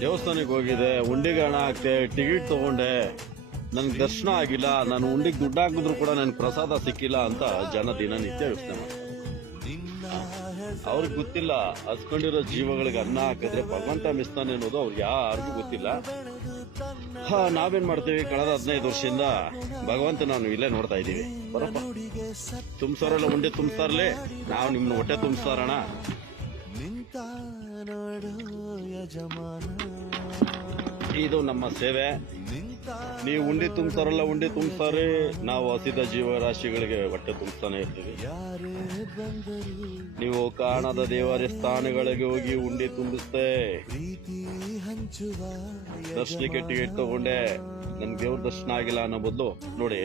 ದೇವಸ್ಥಾನಕ್ಕೆ ಹೋಗಿದೆ, ಉಂಡಿಗೆ ಹಣ ಹಾಕ್ತೆ, ಟಿಕೆಟ್ ತಗೊಂಡೆ, ನನ್ಗೆ ದರ್ಶನ ಆಗಿಲ್ಲ, ನಾನು ಉಂಡಿಗೆ ದುಡ್ಡು ಹಾಕಿದ್ರು ಕೂಡ ನನ್ಗೆ ಪ್ರಸಾದ ಸಿಕ್ಕಿಲ್ಲ ಅಂತ ಜನ ದಿನನಿತ್ಯ ಯೋಚನೆ ಮಾಡ್ತಾರೆ. ಅವ್ರಿಗೆ ಗೊತ್ತಿಲ್ಲ, ಹಸ್ಕೊಂಡಿರೋ ಜೀವಗಳಿಗೆ ಅನ್ನ ಹಾಕಿದ್ರೆ ಭಗವಂತ ಮಿಸ್ತಾನೆ ಅನ್ನೋದು ಅವ್ರಿಗೆ ಯಾರಿಗೂ ಗೊತ್ತಿಲ್ಲ. ನಾವೇನ್ ಮಾಡ್ತೀವಿ, ಕಳೆದ 15 ವರ್ಷದಿಂದ ಭಗವಂತ ನಾನು ಇಲ್ಲೇ ನೋಡ್ತಾ ಇದೀವಿ. ಬರಪ್ಪ, ತುಂಬಿಸೋರೆಲ್ಲ ಉಂಡೆ ತುಂಬಿಸ್ತಾರಲೇ, ನಾವು ನಿಮ್ನ ಹೊಟ್ಟೆ ತುಂಬಿಸ್ತಾರಣ. ಇದು ನಮ್ಮ ಸೇವೆ. ನೀವು ಉಂಡೆ ತುಂಬಿಸ್ತಾರಲ್ಲ, ಉಂಡೆ ತುಂಬಿಸ್ತಾರೆ, ನಾವು ಹಸಿದ ಜೀವರಾಶಿಗಳಿಗೆ ಹೊಟ್ಟೆ ತುಂಬಿಸ್ತಾನೆ ಇರ್ತೀವಿ. ನೀವು ಕಾಣದ ದೇವರ ಸ್ಥಾನಗಳಿಗೆ ಹೋಗಿ ಉಂಡೆ ತುಂಬಿಸ್ತೆ, ದರ್ಶನಕ್ಕೆ ಟಿಕೆಟ್ ತಗೊಂಡೆ, ನನ್ ದೇವ್ರ ದರ್ಶನ ಆಗಿಲ್ಲ ಅನ್ನೋ ಬದಲು ನೋಡಿ